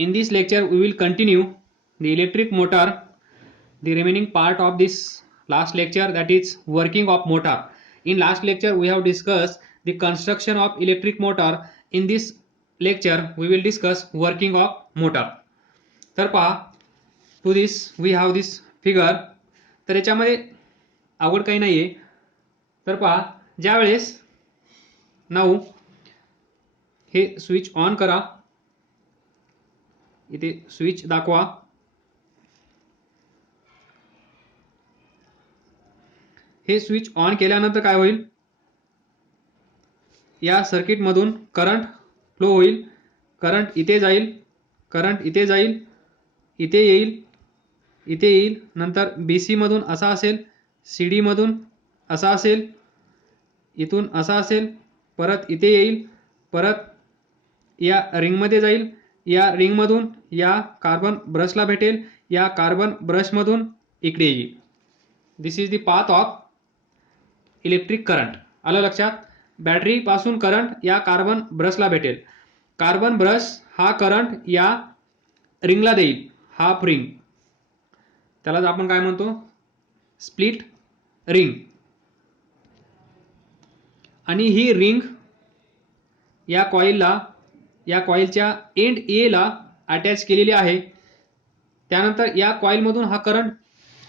In this lecture we will continue the electric motor, the remaining part of this last lecture, that is working of motor. In last lecture we have discussed the construction of electric motor. In this lecture we will discuss working of motor. तर पहा, to this we have this figure. तर याच्यामध्ये आवड काही नाहीये. तर पहा, ज्या वेळेस नाऊ हे स्विच ऑन करा, इथे स्विच दाखवा. हे स्विच ऑन केल्यानंतर काय होईल, या सर्किट मधून करंट फ्लो होईल. करंट इथे जाईल, करंट इथे जाईल, इथे येईल, इथे येईल, नंतर BC मधून असा असेल, CD मधून असा असेल, इथून असा असेल, परत इथे येईल, परत या रिंग मध्ये जाईल, या रिंग मधून या कार्बन ब्रशला भेटेल, या कार्बन ब्रश मधून इकडे येईल. This is the path of electric current. आलं लक्षात? बॅटरी पासून करंट या कार्बन ब्रशला भेटेल. कार्बन ब्रश हा करंट या रिंगला देईल, हाफ रिंग. त्यालाच आपण काय म्हणतो, स्प्लिट रिंग. आणि ही रिंग या कॉइलला, या कॉइलच्या एंड ए ला अटॅच केलेली आहे. त्यानंतर या कॉइल मधून हा करंट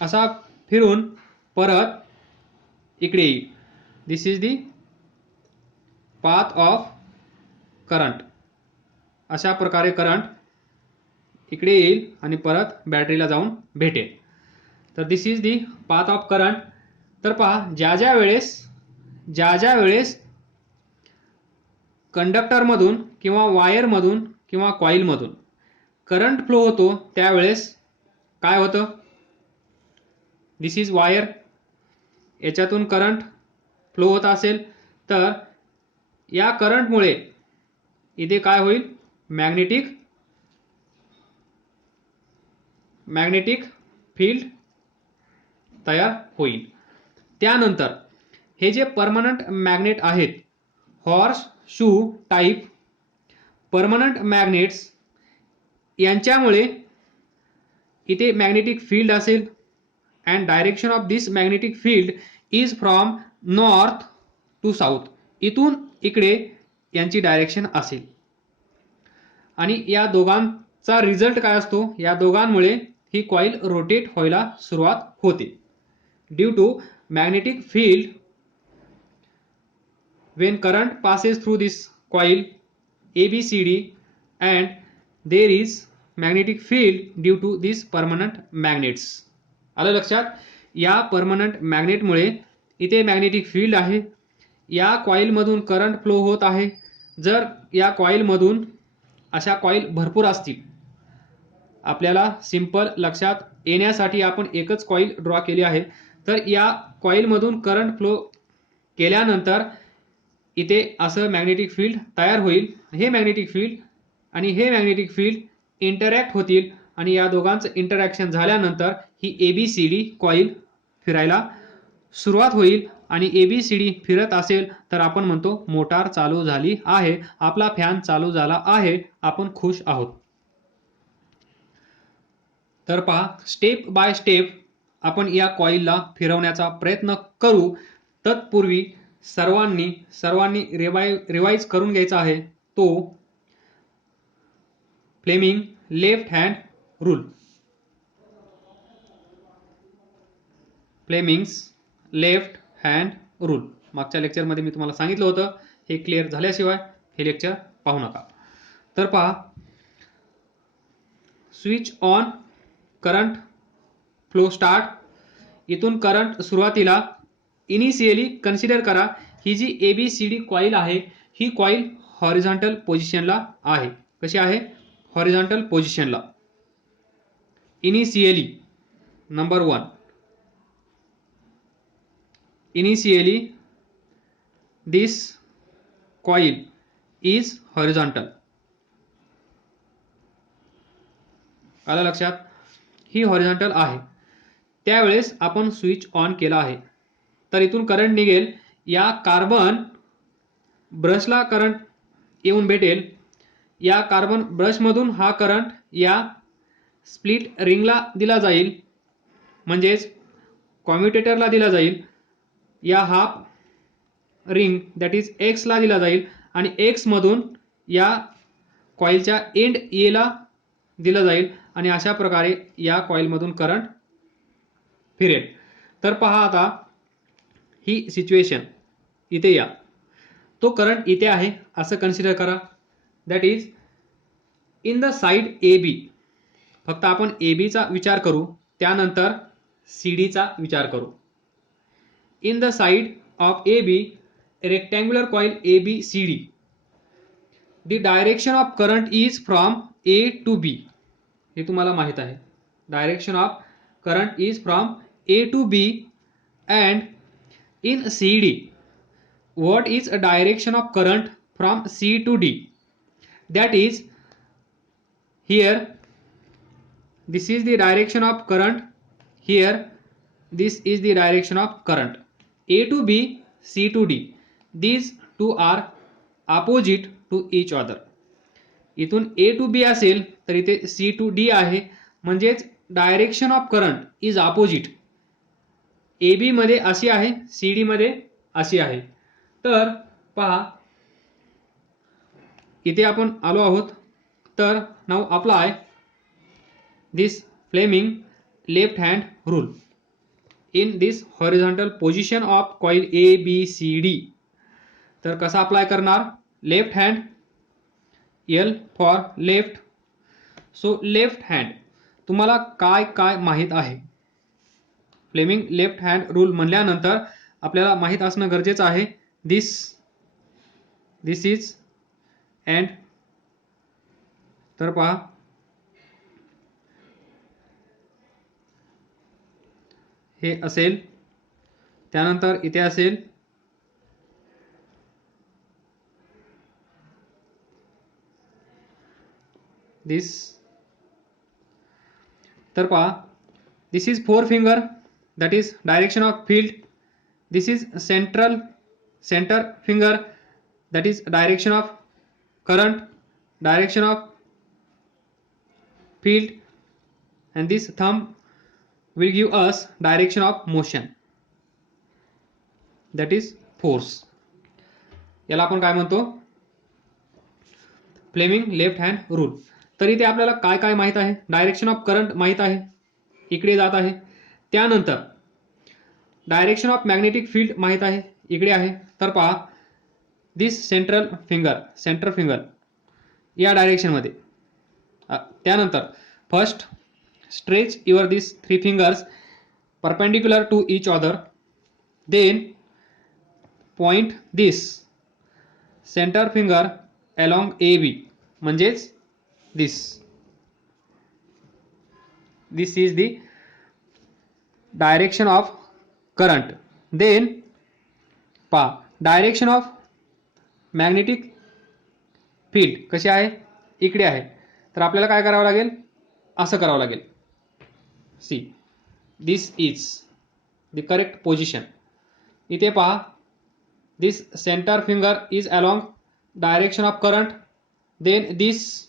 असा फिरून परत इकडे येईल. This is the path of current. अशा प्रकारे करंट इकडे येईल आणि परत बॅटरीला जाऊन भेटेल. तर this is the path of current. तर पहा, ज्या ज्या वेळेस कंडक्टर मधून किंवा वायर मधून किंवा कॉइल मधून करंट फ्लो होतो, त्यावेळेस काय होतं, दिस इज वायर, याच्यातून करंट फ्लो होत असेल तर या करंटमुळे इथे काय होईल, मॅग्नेटिक फील्ड तयार होईल. त्यानंतर हे जे परमनंट मॅग्नेट आहेत, horseshoe type permanent magnets, यांच्यामुळे इथे मॅग्नेटिक फील्ड असेल. And direction of this magnetic field is from north to south. इथून इकडे यांची डायरेक्शन असेल. आणि या दोघांचा रिझल्ट काय असतो, या दोघांमुळे ही कॉइल रोटेट व्हायला सुरुवात होते. Due to magnetic field, when current passes through this coil ABCD and there is magnetic field due to these permanent magnets. आलं लक्षात? या परमनंट मॅग्नेट मुळे इथे मॅग्नेटिक फील्ड आहे. या कॉइल मधून करंट फ्लो होत आहे. जर या कॉइल मधून अशा कॉइल भरपूर असतील, आपल्याला सिंपल लक्षात येण्यासाठी आपण एकच कॉइल ड्रॉ केली आहे. तर या कॉइल मधून करंट फ्लो केल्यानंतर इथे असं मॅग्नेटिक फील्ड तयार होईल. हे मॅग्नेटिक फील्ड आणि हे मॅग्नेटिक फील्ड इंटरॅक्ट होतील आणि या दोघांचं इंटरॅक्शन झाल्यानंतर ही ABCD कॉइल फिरायला सुरुवात होईल. आणि ABCD फिरत असेल तर आपण म्हणतो मोटार चालू झाली आहे, आपला फॅन चालू झाला आहे, आपण खुश आहोत. तर पहा, स्टेप बाय स्टेप आपण या कॉइलला फिरवण्याचा प्रयत्न करू. तत्पूर्वी सर्वांनी रिवाइज करून घ्यायचा आहे तो Fleming left hand rule. Fleming's left hand rule मागच्या लेक्चरमध्ये मी तुम्हाला सांगितलं होतं. हे क्लिअर झाल्याशिवाय हे लेक्चर पाहू नका. तर पहा, switch on, current flow start. इथून करंट सुरुवातीला इनिशियली कन्सिडर करा, ही जी ABCD कॉइल आहे, ही कॉइल हॉरिझॉन्टल पोझिशनला आहे. कशी आहे? हॉरिझॉन्टल पोझिशनला. Initially number 1, initially this coil is horizontal. आलं लक्षात? ही हॉरिझॉन्टल आहे. त्यावेळेस आपण स्विच ऑन केला आहे. तर इथून करंट निघेल, या कार्बन ब्रशला करंट येऊन भेटेल, या कार्बन ब्रशमधून हा करंट या स्प्लिट रिंगला दिला जाईल, म्हणजेच कॉम्युटेटरला दिला जाईल. या हाफ रिंग दॅट इज एक्सला दिला जाईल आणि एक्स मधून या कॉइलच्या एंड एला दिला जाईल आणि अशा प्रकारे या कॉइलमधून करंट फिरेल. तर पहा आता ही सिच्युएशन, इथे या, तो करंट इथे आहे असं कन्सिडर करा. That is in the side A B. फक्त आपण ए बीचा विचार करू, त्यानंतर सी डीचा विचार करू. In the side of A B rectangular coil A B C D. The direction of current is from A to B. हे तुम्हाला माहित आहे. Direction of current is from A to B. And in C D what is a direction of current from C to D? That is, here this is the direction of current, here this is the direction of current. A to B, C to D, these two are opposite to each other. इथून A to B असेल तर इथे C to D आहे, म्हणजेच direction of current is opposite. A B मध्ये अशी आहे, C D मध्ये अशी आहे. तर पहा इथे आपण आलो आहोत. तर now apply this Fleming left hand rule in this horizontal position of coil A B C D. तर कसा अप्लाय करणार? Left hand, L for left. So left hand तुम्हाला काय काय माहित आहे? फ्लेमिंग लेफ्ट हँड रूल म्हणल्यानंतर आपल्याला माहित असणं गरजेचं आहे. this is and. तर पहा हे असेल, त्यानंतर इथे असेल, this. तर पहा this is four finger, that is direction of field. This is center finger, that is direction of current, direction of field, and this thumb will give us direction of motion, that is force. याला आपण काय म्हणतो? Fleming left hand rule. तर इथे आपल्याला काय काय माहित आहे? डायरेक्शन ऑफ करंट माहित आहे, इकडे जात आहे. त्यानंतर डायरेक्शन ऑफ मॅग्नेटिक फील्ड माहित आहे, इकडे आहे. तर पहा दिस सेंटर फिंगर या डायरेक्शन मध्ये. त्यानंतर first stretch your this three fingers perpendicular to each other. Then point this center finger along A B, म्हणजेच this is the direction of current. Then पहा डायरेक्शन ऑफ मॅग्नेटिक फील्ड कशी आहे? इकडे आहे. तर आपल्याला काय करावं लागेल? असं करावं लागेल. See this is the correct position. इथे पहा this center finger is along direction of current. Then this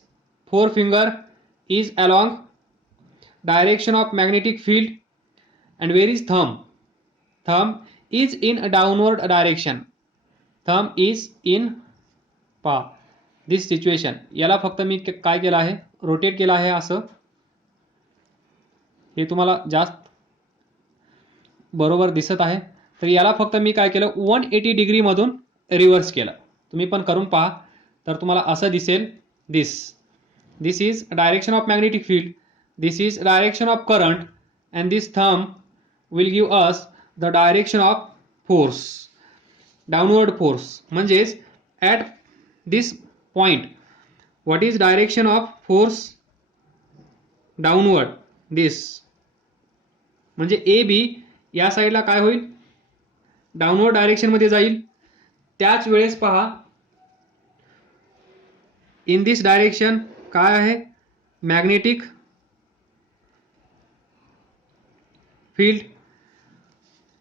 four finger is along direction of magnetic field. And where is thumb? Thumb is in a downward direction. Thumb is in पहा this situation. याला फक्त मी काय केलं आहे? Rotate केलं आहे असं. हे तुम्हाला जास्त बरोबर दिसत आहे. तर याला फक्त मी काय केलं? 180 डिग्री मधून रिव्हर्स केलं. तुम्ही पण करून पहा. तर तुम्हाला असं दिसेल. This is direction of magnetic field, this is direction of current, and this thumb will give us the direction of force, downward force. म्हणजेच at this point what is direction of force? Downward. This म्हणजे A बी या साईडला काय होईल? Downward direction मध्ये जाईल. त्याच वेळेस पहा इन दिस डायरेक्शन काय आहे? Magnetic field.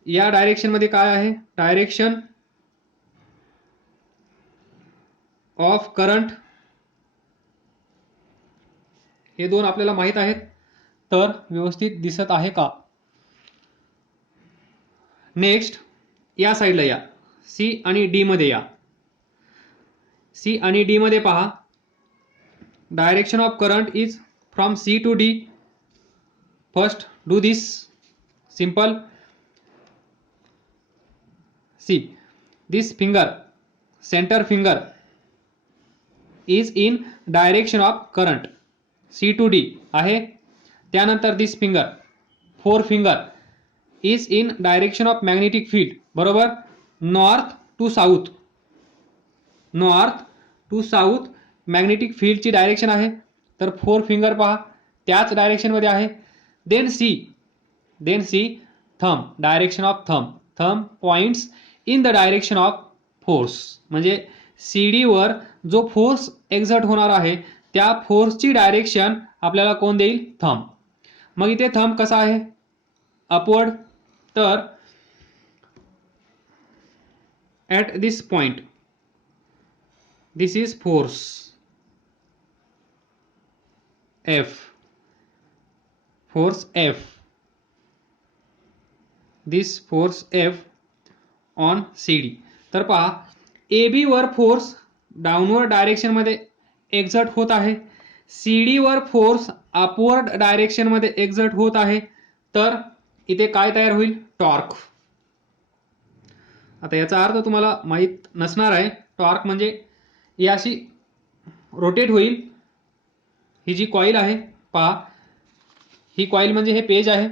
या डायरेक्शन मध्ये काय आहे? Direction of current. हे दोन आपल्याला माहीत आहेत. तर व्यवस्थित दिसत आहे का? नेक्स्ट या साईडला या, सी आणि डी मध्ये या. सी आणि डी मध्ये पहा, direction of current is from C to D. First do this simple. See, this finger, center finger is in direction of current C to D आहे. त्यानंतर this finger, forefinger is in direction of magnetic field, बरोबर, north to south, north to south magnetic फील्डची direction आहे. तर फोरफिंगर पहा त्याच direction मध्ये आहे. then see thumb, direction of thumb points in the direction of force. म्हणजे CD वर जो फोर्स एक्झर्ट होणार आहे त्या फोर्सची डायरेक्शन आपल्याला कोण देईल? थंब. मग इथे थंब कसा आहे? अपवर्ड. तर at this point this is force F, force F, this force F on CD. तर पहा AB वर फोर्स डाऊनवर्ड डायरेक्शन मध्ये एक्झर्ट होत आहे, CD वर फोर्स अपवर्ड डायरेक्शन मध्ये एक्झर्ट होत आहे. तर इथे काय तयार होईल? टॉर्क. आता याचा अर्थ तुम्हाला माहित नसणार आहे. टॉर्क म्हणजे ही अशी रोटेट होईल. ही जी कॉईल आहे पहा, ही कॉईल म्हणजे हे पेज आहे,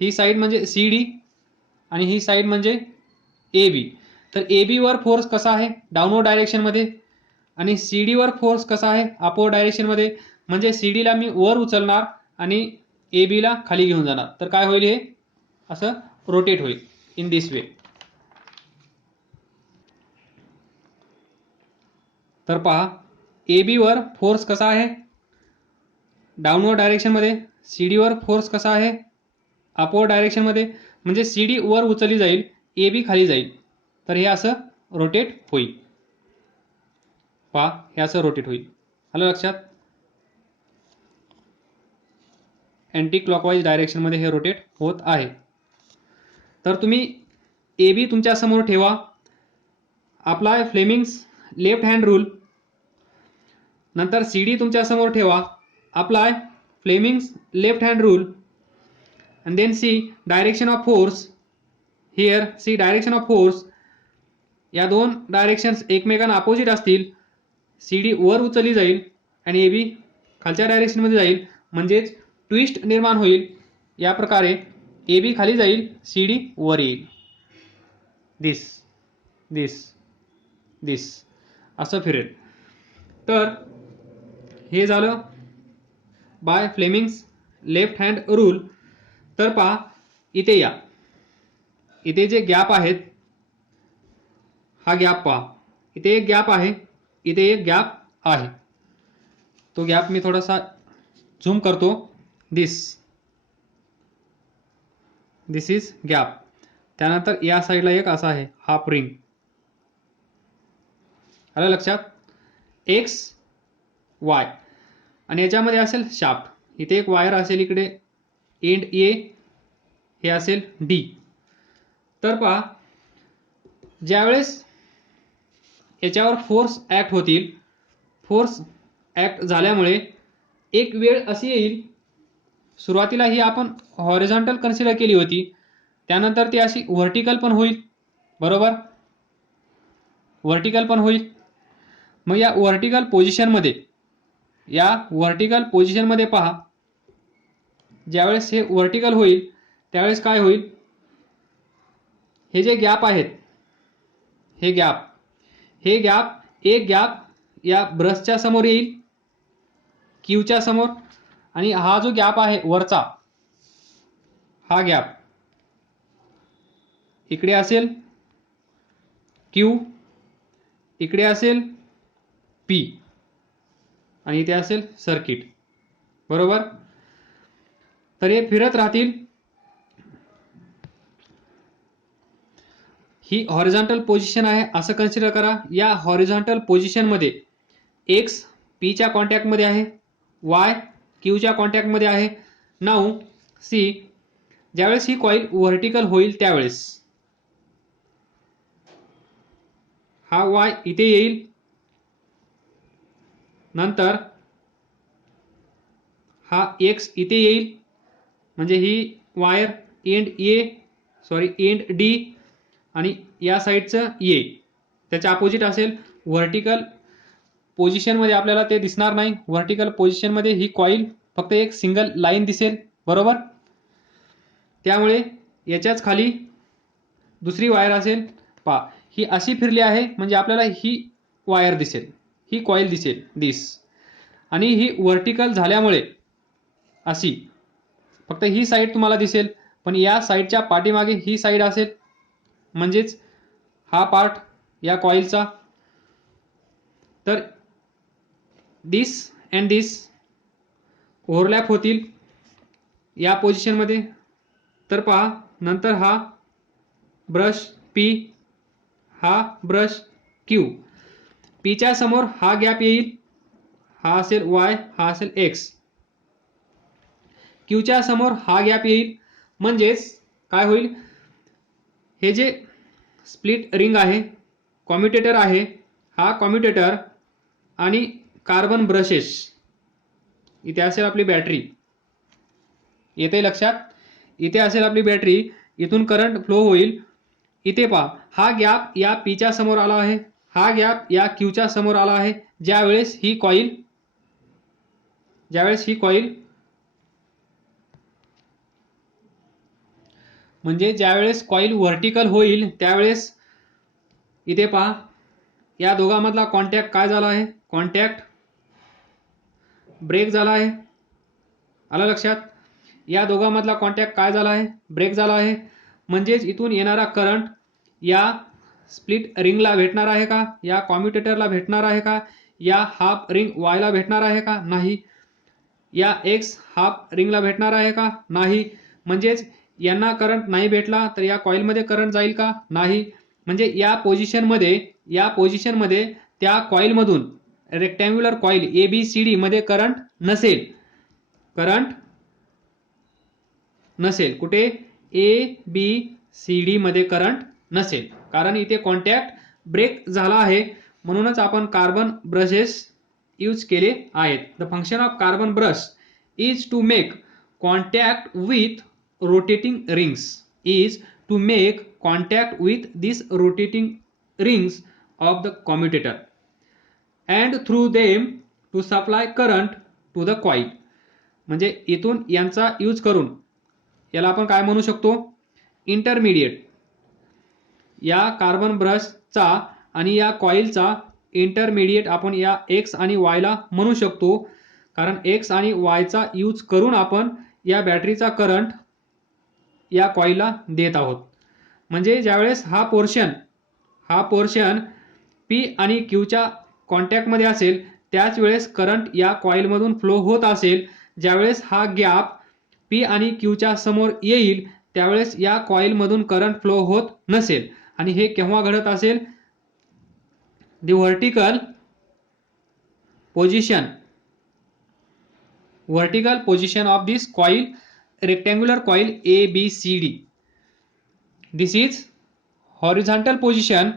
ही साईड म्हणजे CD आणि ही साईड म्हणजे AB. तर AB वर फोर्स कसा आहे? डाऊनवर्ड डायरेक्शन मध्ये. आणि CD वर फोर्स कसा आहे? अपवर्ड डायरेक्शन मध्ये. म्हणजे CD ला मी वर उचलणार आणि AB ला खाली घेऊन जाणार. तर काय होईल? हे असं रोटेट होईल इन दिस वे. तर पहा AB वर फोर्स कसा आहे? डाऊनवर्ड डायरेक्शन मध्ये. CD वर फोर्स कसा आहे? अपवर्ड डायरेक्शन मध्ये. म्हणजे CD वर उचलली जाईल, AB खाली जाईल. तर हे असं रोटेट होईल. पहा हे असं रोटेट होईल. आलं लक्षात? अँटी क्लॉकवाईज डायरेक्शन मध्ये हे रोटेट होत आहे. तर तुम्ही AB तुमच्या समोर ठेवा. Apply Fleming's left hand rule. नंतर CD तुमच्या समोर ठेवा. Apply Fleming's left hand rule. and then see direction of force. here see direction of force. या दोन डायरेक्शन्स एकमेकांना अपोजिट असतील. CD वर उचलली जाईल आणि AB खालच्या डायरेक्शन मध्ये जाईल, म्हणजेच ट्विस्ट निर्माण होईल. या प्रकारे AB खाली जाईल, CD वर येईल. दिस दिस दिस असं फिरेल. तर हे झालं by Fleming's left hand rule. तर पहा इथे या, इथे जे गॅप आहेत, हा गॅप पहा, इथे एक गॅप आहे, इथे एक गॅप आहे. तो गॅप मी थोडासा झूम करतो. दिस इज गॅप. त्यानंतर या साईडला एक असा आहे हाफ रिंग. आलं लक्षात? X Y आणि याच्यामध्ये असेल शाफ्ट. इथे एक वायर असेल, इकडे एंड A, हे असेल D. तर पहा ज्यावेळेस याच्यावर फोर्स ऍक्ट होतील, फोर्स ऍक्ट झाल्यामुळे एक वेळ अशी येईल, सुरुवातीला ही आपण हॉरिझॉन्टल कन्सिडर केली होती, त्यानंतर ती अशी व्हर्टिकल पण होईल, बरोबर, व्हर्टिकल पण होईल. मग या व्हर्टिकल पोझिशनमध्ये पहा, ज्यावेळेस हे व्हर्टिकल होईल त्यावेळेस काय होईल? हे जे गॅप आहेत, हे गॅप एक गॅप या ब्रशच्या समोर येईल, क्यूच्या समोर. आणि हा जो गॅप आहे वरचा, हा गॅप इकडे असेल क्यू, इकडे असेल P आणि इथे असेल सर्किट, बरोबर. तर हे फिरत राहतील. ही हॉरिझॉन्टल पोझिशन आहे असं कन्सिडर करा. या हॉरिझॉन्टल पोझिशन मध्ये X P च्या कॉन्टॅक्ट मध्ये आहे, Y क्यूच्या कॉन्टॅक्टमध्ये आहे. नाऊ सी, ज्यावेळेस ही कॉईल व्हर्टिकल होईल त्यावेळेस हा वाय इथे येईल, नंतर हा एक्स इथे येईल, म्हणजे ही वायर एंड डी आणि या साईडचं ए त्याच्या अपोजिट असेल. व्हर्टिकल पोझिशनमध्ये आपल्याला ते दिसणार नाही. व्हर्टिकल पोझिशनमध्ये ही कॉईल फक्त एक सिंगल लाईन दिसेल, बरोबर. त्यामुळे याच्याच खाली दुसरी वायर असेल. पहा, ही अशी फिरली आहे म्हणजे आपल्याला ही वायर दिसेल, ही कॉईल दिसेल आणि ही व्हर्टिकल झाल्यामुळे अशी फक्त ही साईड तुम्हाला दिसेल, पण या साईडच्या पाठीमागे ही साईड असेल, म्हणजेच हा पार्ट या कॉईलचा. तर दिस अँड दिस ओव्हरलॅप होतील या पोझिशनमध्ये. तर पहा, नंतर हा ब्रश पी, हा ब्रश क्यू, पीच्या समोर हा गॅप येईल, हा असेल वाय, हा असेल एक्स. क्यूच्या समोर हा गॅप येईल, म्हणजेच काय होईल, हे जे स्प्लिट रिंग आहे, कॉम्युटेटर आहे, हा कॉम्युटेटर आणि कार्बन ब्रशेस, इथे असेल आपली बॅटरी, येते लक्षात, इथे असेल आपली बॅटरी, इथून करंट फ्लो होईल. इथे पहा, हा गॅप या पीच्या समोर आला आहे, हा गॅप या क्यूच्या समोर आला आहे. ज्यावेळेस ही कॉईल म्हणजे ज्यावेळेस कॉईल व्हर्टिकल होईल त्यावेळेस इथे पहा, या दोघांमधला कॉन्टॅक्ट काय झाला आहे, कॉन्टॅक्ट ब्रेक झाला आहे. आलं लक्षात, या दोघांमधला कॉन्टॅक्ट काय झाला आहे, ब्रेक झाला आहे. म्हणजेच इथून येणारा करंट या स्प्लिट रिंगला भेटणार आहे का, या कॉम्युटेटरला भेटणार आहे का, या हाफ रिंग वायला भेटणार आहे का, नाही. या एक्स हाफ रिंगला भेटणार आहे का, नाही. म्हणजेच यांना करंट नाही भेटला तर या कॉईलमध्ये करंट जाईल का, नाही. म्हणजे या पोझिशनमध्ये त्या कॉईलमधून, रेक्टँग्युलर कॉईल ABCD मध्ये करंट नसेल. कुठे, ABCD मध्ये करंट नसेल, कारण इथे कॉन्टॅक्ट ब्रेक झाला आहे. म्हणूनच आपण कार्बन ब्रशेस यूज केले आहेत. The function of carbon brush is to make contact with rotating rings of the commutator and through them to supply current to the coil. म्हणजे इथून यांचा यूज करून याला आपण काय म्हणू शकतो, इंटरमिडिएट, या कार्बन ब्रशचा आणि या कॉईलचा इंटरमिडिएट आपण या एक्स आणि वायला म्हणू शकतो. कारण एक्स आणि वायचा यूज करून आपण या बॅटरीचा करंट या कॉईलला देत आहोत. म्हणजे ज्यावेळेस हा पोर्शन पी आणि क्यूच्या कॉन्टॅक्टमध्ये असेल त्याच वेळेस करंट या कॉईलमधून फ्लो होत असेल. ज्यावेळेस हा गॅप पी आणि क्यूच्या समोर येईल त्यावेळेस या कॉईलमधून करंट फ्लो होत नसेल. आणि हे केव्हा घडत असेल, the vertical position of this coil, rectangular coil ABCD. This is horizontal position.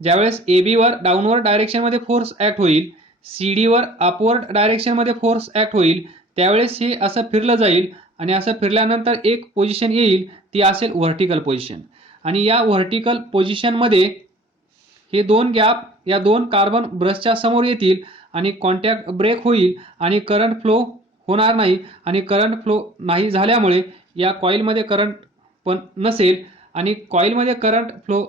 ज्यावेळेस AB वर डाऊनवर्ड डायरेक्शन मध्ये फोर्स ऍक्ट होईल, CD वर अपवर्ड डायरेक्शन मध्ये फोर्स ऍक्ट होईल, त्यावेळेस हे असं फिरलं जाईल आणि असं फिरल्यानंतर एक पोझिशन येईल, ती असेल व्हर्टिकल पोझिशन. आणि या व्हर्टिकल पोझिशन मध्ये हे दोन गॅप या दोन कार्बन ब्रशच्या समोर येतील आणि कॉन्टॅक्ट ब्रेक होईल आणि करंट फ्लो होणार नाही. आणि करंट फ्लो नाही झाल्यामुळे या कॉईलमध्ये करंट पण नसेल. आणि कॉईलमध्ये करंट फ्लो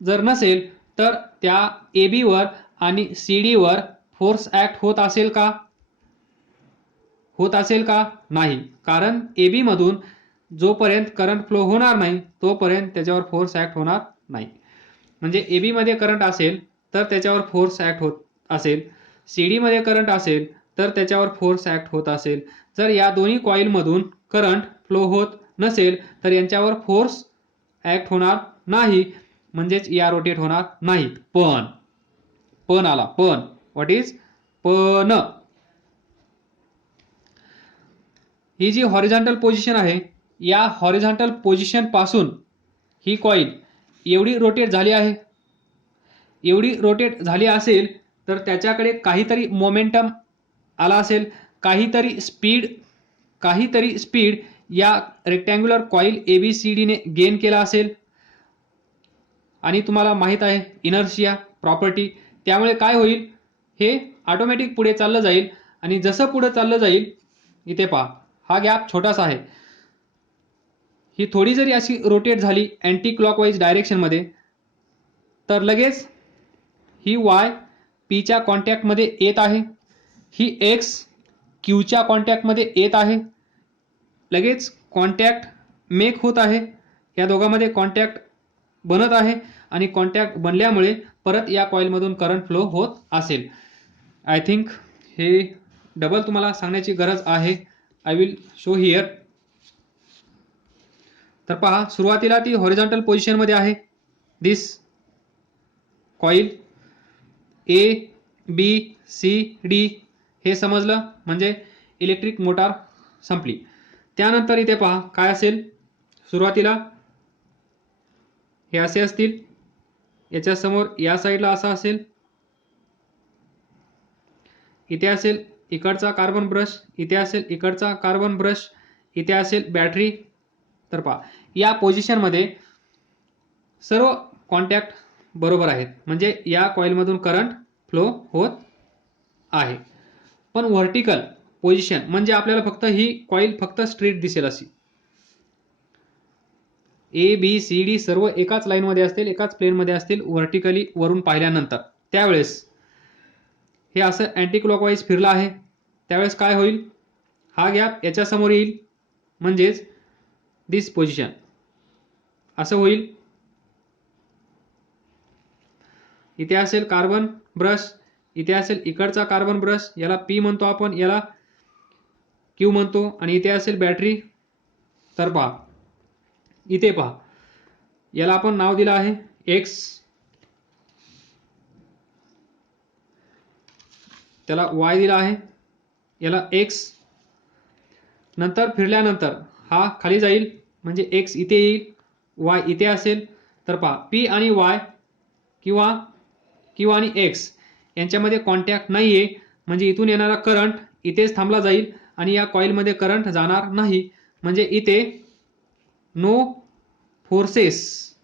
जर नसेल तर त्या AB वर आणि CD वर फोर्स ऍक्ट होत असेल का, नाही. कारण AB मधून जोपर्यंत करंट फ्लो होणार नाही तोपर्यंत त्याच्यावर फोर्स ऍक्ट होणार नाही. म्हणजे AB मध्ये करंट असेल तर त्याच्यावर फोर्स ऍक्ट होत असेल, CD मध्ये करंट असेल तर त्याच्यावर फोर्स ऍक्ट होत असेल. जर या दोन्ही कॉईल मधून करंट फ्लो होत नसेल तर यांच्यावर फोर्स ऍक्ट होणार नाही, म्हणजेच या रोटेट होणार नाहीत. पण आला, पण व्हॉट इज पण, ही जी हॉरिझॉन्टल पोझिशन आहे, या हॉरिझॉन्टल पोझिशन पासून ही कॉईल एवढी रोटेट झाली आहे, एवढी रोटेट झाली असेल तर त्याच्याकडे काहीतरी मोमेंटम आला असेल, काहीतरी स्पीड या रेक्टँग्युलर कॉईल ABCD ने गेन केला असेल. आणि तुम्हाला माहित आहे इनर्शिया प्रॉपर्टी, त्यामुळे काय होईल, हे ऑटोमॅटिक पुढे चाललं जाईल. आणि जसं पुढे चाललं जाईल, इथे पहा हा गॅप छोटासा आहे, ही थोडी जरी अशी रोटेट झाली अँटी क्लॉकवाईज डायरेक्शनमध्ये तर लगेच ही वाय पीच्या कॉन्टॅक्टमध्ये येत आहे, ही एक्स क्यूच्या कॉन्टॅक्टमध्ये येत आहे, लगेच कॉन्टॅक्ट मेक होत आहे, या दोघांमध्ये कॉन्टॅक्ट बनत आहे आणि कॉन्टॅक्ट बनल्यामुळे परत या कॉईलमधून करंट फ्लो होत असेल. आय थिंक हे डबल तुम्हाला सांगण्याची गरज आहे. I will show here. तर पहा सुरुवातीला ती हॉरिझॉन्टल पोझिशनमध्ये आहे, दिस कॉईल ABCD हे समजलं म्हणजे इलेक्ट्रिक मोटार संपली. त्यानंतर इथे पहा काय असेल, सुरुवातीला हे असे असतील, याच्या समोर या साईडला असा असेल, इथे असेल इकडचा कार्बन ब्रश, इथे असेल इकडचा कार्बन ब्रश, इथे असेल बॅटरी. तर पहा या पोझिशनमध्ये सर्व कॉन्टॅक्ट बरोबर आहेत, म्हणजे या कॉईलमधून करंट फ्लो होत आहे. पण व्हर्टिकल पोझिशन म्हणजे आपल्याला फक्त ही कॉईल फक्त स्ट्रेट दिसेल अशी, ABCD सर्व एकाच लाईनमध्ये असतील, एकाच प्लेनमध्ये असतील व्हर्टिकली वरून पाहिल्यानंतर. त्यावेळेस हे असं अँटी क्लॉकवाईज फिरलं आहे, त्यावेळेस काय होईल, हा गॅप याच्या समोर येईल, म्हणजेच दिस पोझिशन असं होईल. इथे असेल कार्बन ब्रश, इथे असेल इकडचा कार्बन ब्रश, याला P म्हणतो आपण, याला Q म्हणतो, आणि इथे असेल बॅटरी. तर पहा इथे पहा याला आपण नाव दिलं आहे X, त्याला Y दिला आहे, याला X. नंतर फिरल्यानंतर हा खाली जाईल म्हणजे X इथे येईल, Y इथे असेल. तर पहा P आणि Y किंवा Q आणि X यांच्यामध्ये कॉन्टॅक्ट नाहीये, म्हणजे इथून येणारा करंट इथेच थांबला जाईल आणि या कॉईलमध्ये करंट जाणार नाही. म्हणजे इथे no forces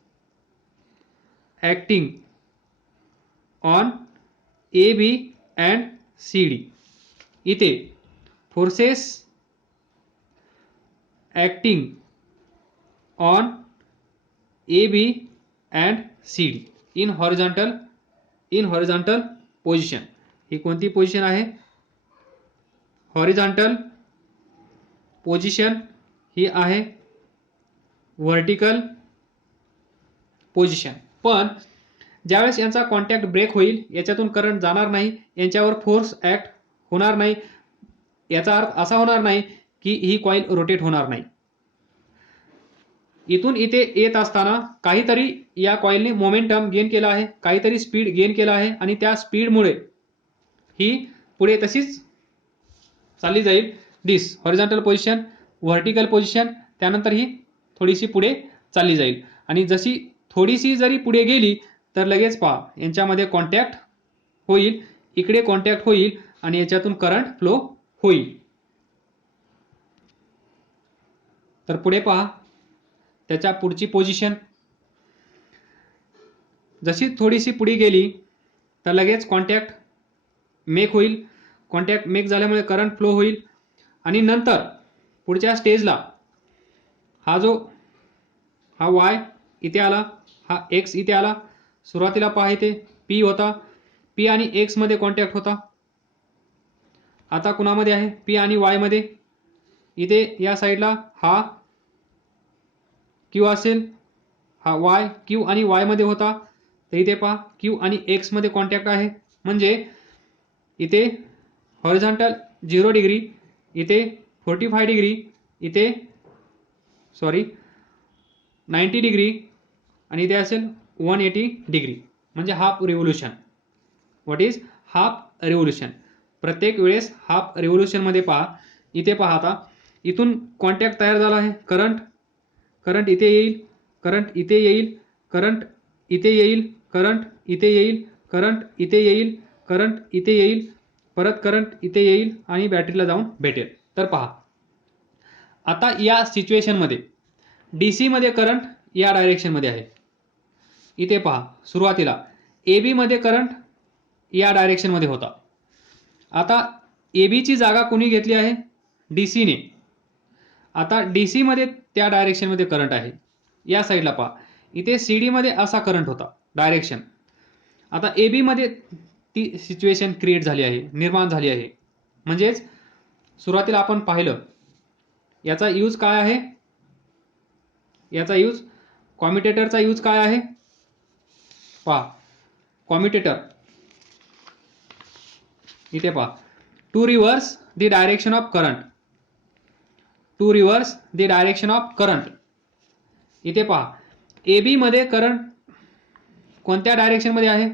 acting on AB and CD. इथे forces acting on AB and CD in horizontal position. ही कोणती पोझिशन आहे, हॉरिझॉन्टल पोझिशन. ही आहे व्हर्टिकल पोझिशन. पण ज्यावेळेस यांचा कॉन्टॅक्ट ब्रेक होईल, याच्यातून करंट जाणार नाही, यांच्यावर फोर्स ॲक्ट होणार नाही, याचा अर्थ असा होणार नाही की ही कॉईल रोटेट होणार नाही. इथून इथे येत असताना काहीतरी या कॉईलने मोमेंटम गेन केला आहे, काहीतरी स्पीड गेन केला आहे, आणि त्या स्पीडमुळे ही पुढे तशीच चालली जाईल. दिस हॉरिझॉन्टल पोझिशन, व्हर्टिकल पोझिशन, त्यानंतर ही थोडीशी पुढे चालली जाईल. आणि जशी थोडीशी जरी पुढे गेली तर लगेच पहा यांच्यामध्ये कॉन्टॅक्ट होईल, इकडे कॉन्टॅक्ट होईल आणि याच्यातून करंट फ्लो होईल. तर पुढे पहा त्याच्या पुढची पोझिशन, जशी थोडीशी पुढे गेली तर लगेच कॉन्टॅक्ट मेक होईल, कॉन्टॅक्ट मेक झाल्यामुळे करंट फ्लो होईल. आणि नंतर पुढच्या स्टेजला हा Y इथे आला, हा X इथे आला. सुरुवातीला पहा इथे P होता, P आणि X मध्ये कॉन्टॅक्ट होता, आता कुणामध्ये आहे, P आणि Y मध्ये. इथे या साईडला हा Q असेल, हा Y Q आणि Y मध्ये होता, तर इथे पहा Q आणि X मध्ये कॉन्टॅक्ट आहे, म्हणजे इथे हॉरिझॉन्टल 0 डिग्री, इथे 45 डिग्री, इथे 90 डिग्री, आणि इथे असेल 180 डिग्री, म्हणजे half revolution. What is half revolution? प्रत्येक वेळेस हाफ रिव्होल्यूशन मध्ये पहा, इथे पहा आता इथून कॉन्टॅक्ट तयार झाला आहे, करंट इथे येईल, करंट इथे येईल, करंट इथे येईल, करंट इथे येईल, करंट इथे येईल, करंट इथे येईल, परत करंट इथे येईल आणि बॅटरीला जाऊन भेटेल. तर पहा आता या सिच्युएशनमध्ये DC मध्ये करंट या डायरेक्शनमध्ये आहे. इथे पहा सुरुवातीला AB मध्ये करंट या डायरेक्शनमध्ये होता. आता AB ची जागा कोणी घेतली आहे? DC ने. आता DC मध्ये त्या डायरेक्शनमध्ये करंट आहे. या साईडला पहा इथे CD मध्ये असा करंट होता डायरेक्शन. आता AB मध्ये ती सिच्युएशन क्रिएट झाली आहे, निर्माण झाली आहे. म्हणजेच सुरुवातीला आपण पाहिलं याचा यूज काय आहे? याचा यूज कॉम्युटेटरचा यूज काय आहे? पहा कॉम्युटेटर इथे पहा to reverse the direction of current, to reverse the direction of current. इथे पहा AB मध्ये करंट कोणत्या डायरेक्शनमध्ये आहे?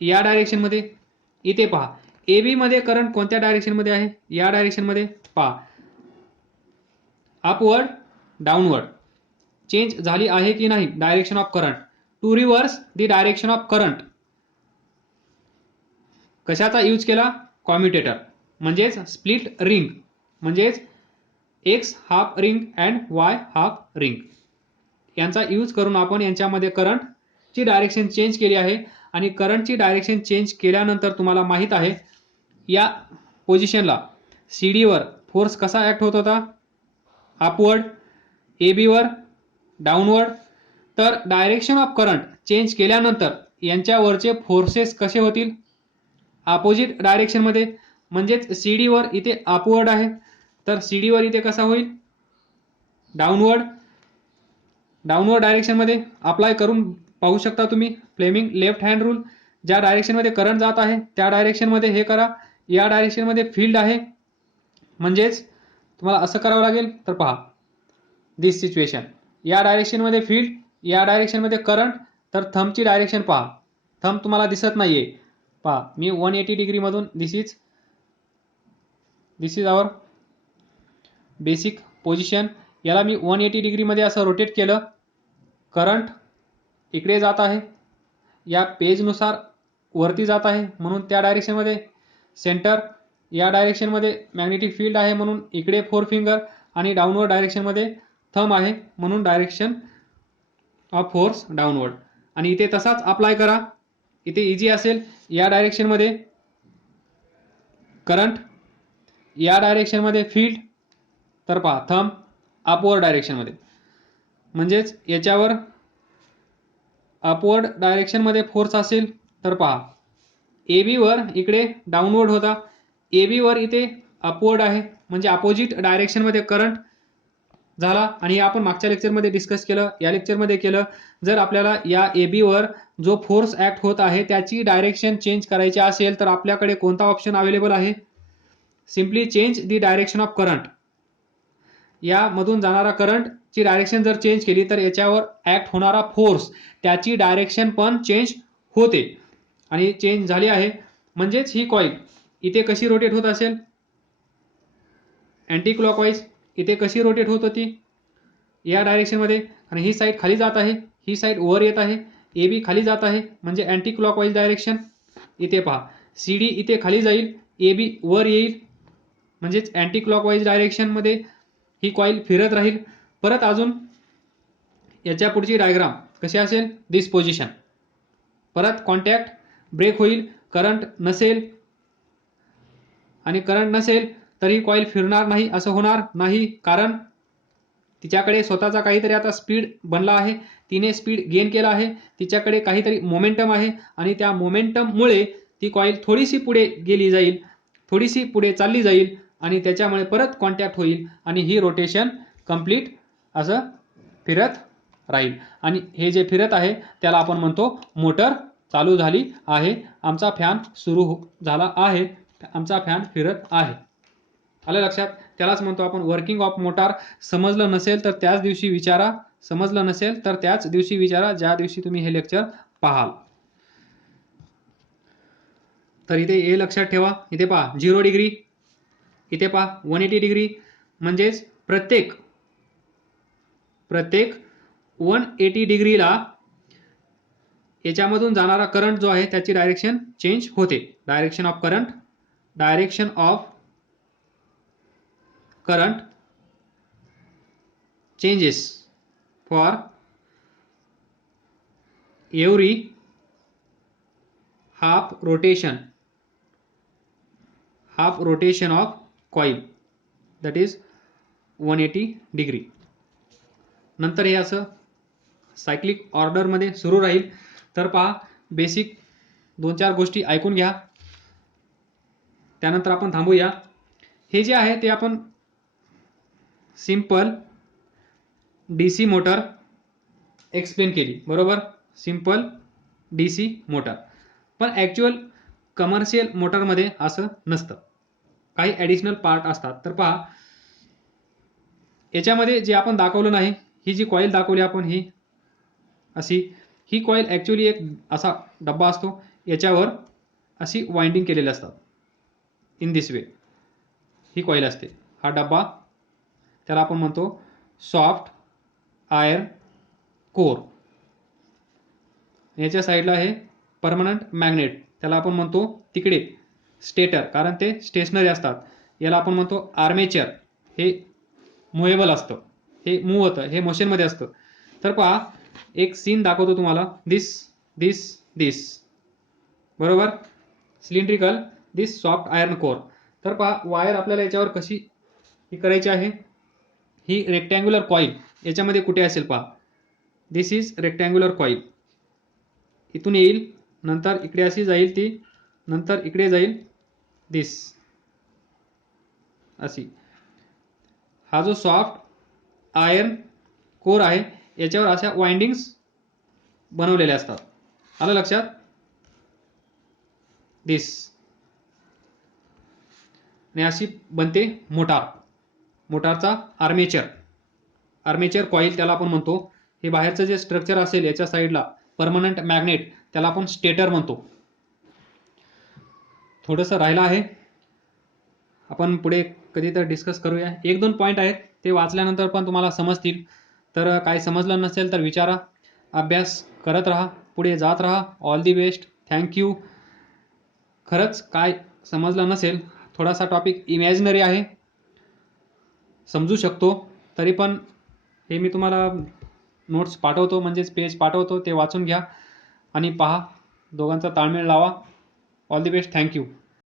या डायरेक्शनमध्ये. इथे पहा AB मध्ये करंट कोणत्या डायरेक्शनमध्ये आहे? या डायरेक्शनमध्ये. पहा अपवर्ड डाऊनवर्ड चेंज झाली आहे की नाही direction of current? To reverse the direction of current कशाचा यूज केला? कॉम्युटेटर म्हणजेच स्प्लिट रिंग, म्हणजेच X half ring and Y half ring यांचा यूज करून आपण यांच्यामध्ये करंटची डायरेक्शन चेंज केली आहे. आणि करंटची डायरेक्शन चेंज केल्यानंतर तुम्हाला माहित आहे या पोझिशनला CD वर फोर्स कसा ऍक्ट होत होता? अपवर्ड, AB वर डाऊनवर्ड. तर डायरेक्शन ऑफ करंट चेंज केल्यानंतर यांच्यावरचे फोर्सेस कसे होतील? अपोजिट डायरेक्शनमध्ये. म्हणजेच CD वर इथे अपवर्ड आहे तर CD वर इथे कसा होईल? डाऊनवर्ड. डाऊनवर्ड डायरेक्शनमध्ये अप्लाय करून पाहू शकता तुम्ही फ्लेमिंग लेफ्ट हँड रूल. ज्या डायरेक्शनमध्ये करंट जात आहे त्या डायरेक्शनमध्ये हे करा. या डायरेक्शनमध्ये फील्ड आहे म्हणजेच तुम्हाला असं करावं लागेल. तर पहा दिस सिच्युएशन, या डायरेक्शनमध्ये फील्ड, या डायरेक्शनमध्ये करंट. तर थंबची डायरेक्शन पहा, थंब तुम्हाला दिसत नाहीये. पहा मी 180 डिग्री मधून दिस इज आवर बेसिक पोझिशन. याला मी 180 डिग्री मध्ये असं रोटेट केलं. करंट इकडे जात आहे, या पेजनुसार वरती जात आहे म्हणून त्या डायरेक्शनमध्ये सेंटर. या डायरेक्शनमध्ये मॅग्नेटिक फील्ड आहे म्हणून इकडे 4 फिंगर आणि डाऊनवर्ड डायरेक्शनमध्ये थंब आहे म्हणून डायरेक्शन ऑफ फोर्स डाऊनवर्ड. आणि इथे तसाच अप्लाय करा. इथे इझी असेल. या डायरेक्शनमध्ये करंट, या डायरेक्शनमध्ये फील्ड. तर पहा थंब अपवर्ड डायरेक्शनमध्ये, म्हणजेच याच्यावर अपवर्ड डायरेक्शनमध्ये फोर्स असेल. तर पहा AB वर इकडे डाऊनवर्ड होता, AB वर इथे अपवर्ड आहे म्हणजे अपोजिट डायरेक्शनमध्ये करंट झाला. आणि आपण मागच्या लेक्चरमध्ये डिस्कस केलं, या लेक्चरमध्ये केलं. जर आपल्याला या AB वर जो फोर्स ऍक्ट होत आहे त्याची डायरेक्शन चेंज करायची असेल तर आपल्याकडे कोणता ऑप्शन अवेलेबल आहे? Simply change the direction of current. यामधून जाणारा करंटची डायरेक्शन जर चेंज केली तर याच्यावर ऍक्ट होणारा फोर्स त्याची डायरेक्शन पण चेंज होते. आणि चेंज झाली आहे. म्हणजेच ही कॉईल इथे कशी रोटेट होत असेल? Anti clockwise. इथे कशी रोटेट होत होती? या डायरेक्शनमध्ये. आणि ही साईड खाली जात आहे, ही साईड वर येत आहे. AB खाली जात आहे म्हणजे अँटी क्लॉकवाईज डायरेक्शन. इथे पहा CD इथे खाली जाईल, AB वर येईल म्हणजेच अँटी क्लॉकवाईज डायरेक्शनमध्ये ही कॉईल फिरत राहील. परत अजून याच्या पुढची डायग्राम कशी असेल? दिस पोझिशन. परत कॉन्टॅक्ट ब्रेक होईल, करंट नसेल. आणि करंट नसेल तरी कॉईल फिरणार नाही असं होणार नाही, कारण तिच्याकडे स्वतःचा काहीतरी आता स्पीड बनला आहे, तिने स्पीड गेन केला आहे, तिच्याकडे काहीतरी मोमेंटम आहे आणि त्या मोमेंटममुळे ती कॉईल थोडीशी पुढे गेली जाईल, थोडीशी पुढे चालली जाईल आणि त्याच्यामुळे परत कॉन्टॅक्ट होईल आणि ही रोटेशन कंप्लीट असं फिरत राहील. आणि हे जे फिरत आहे त्याला आपण म्हणतो मोटर चालू झाली आहे, आमचा फॅन सुरू झाला आहे, आमचा फॅन फिरत आहे. आलं लक्षात? त्यालाच म्हणतो आपण वर्किंग ऑफ मोटार. समजलं नसेल तर त्याच दिवशी विचारा, समजलं नसेल तर त्याच दिवशी विचारा ज्या दिवशी तुम्ही हे लेक्चर पाहाल. तर इथे हे लक्षात ठेवा. इथे पहा 0 डिग्री, इथे पहा 180 डिग्री. म्हणजेच प्रत्येक 180 डिग्रीला याच्यामधून जाणारा करंट जो आहे त्याची डायरेक्शन चेंज होते. Direction of current changes for every half rotation of coil, that is 180 degree. नंतर हे असं सायक्लिक ऑर्डरमध्ये सुरू राहील. तर पहा, बेसिक 2-4 गोष्टी ऐकून घ्या, त्यानंतर आपण थांबूया. हे जे आहे ते आपण सिंपल डीसी मोटर एक्सप्लेन केली, बरोबर. Simple DC motor. पण ॲक्च्युअल कमर्शियल मोटरमध्ये असं नसतं, काही ॲडिशनल पार्ट असतात. तर पहा, याच्यामध्ये जे आपण दाखवलं नाही, ही जी कॉईल दाखवली आपण, ही कॉईल ॲक्च्युअली एक असा डब्बा असतो, याच्यावर अशी वाइंडिंग केलेली असतात. In this way he coil असते. हा डब्बा, त्याला आपण म्हणतो सॉफ्ट आयर्न कोर. याच्या साईडला आहे परमनंट मॅग्नेट, त्याला आपण म्हणतो तिकडे स्टेटर, कारण ते स्टेशनरी असतात. याला आपण म्हणतो आर्मेचर, हे मुव्हेबल असतं, हे मूव्ह होतं, हे मोशनमध्ये असतं. तर पहा, एक सीन दाखवतो तुम्हाला. दिस बरोबर, सिलेंड्रिकल, दिस सॉफ्ट आयर्न कोर. तर पहा, वायर आपल्याला याच्यावर कशी करायची आहे. ही रेक्टँग्युलर कॉईल याच्यामध्ये कुठे असेल पहा, दिस इज रेक्टँग्युलर कॉईल. इथून येईल, नंतर इकडे अशी जाईल ती, नंतर इकडे जाईल दिस अशी. हा जो सॉफ्ट आयर्न कोर आहे याच्यावर अशा वाइंडिंग्स बनवलेल्या असतात. आलं लक्षात. दिस आणि अशी बनते मोटारचा आर्मेचर कॉईल त्याला आपण म्हणतो. हे बाहेरचं जे स्ट्रक्चर असेल याच्या साईडला परमनंट मॅग्नेट, त्याला आपण स्टेटर म्हणतो. थोडंसं राहिलं आहे, आपण पुढे कधी तर डिस्कस करूया. 1-2 पॉईंट आहेत, ते वाचल्यानंतर पण तुम्हाला समजतील. तर काय समजलं नसेल तर विचारा, अभ्यास करत राहा, पुढे जात राहा. All the best. थँक्यू. खरंच काय समजलं नसेल, थोडासा टॉपिक इमॅजिनरी आहे, समजू शकतो, तरी पण हे मी तुम्हाला नोट्स पाठवतो, म्हणजेच पेज पाठवतो, ते वाचून घ्या आणि पहा, दोघांचा ताळमेळ लावा. All the best. थँक्यू.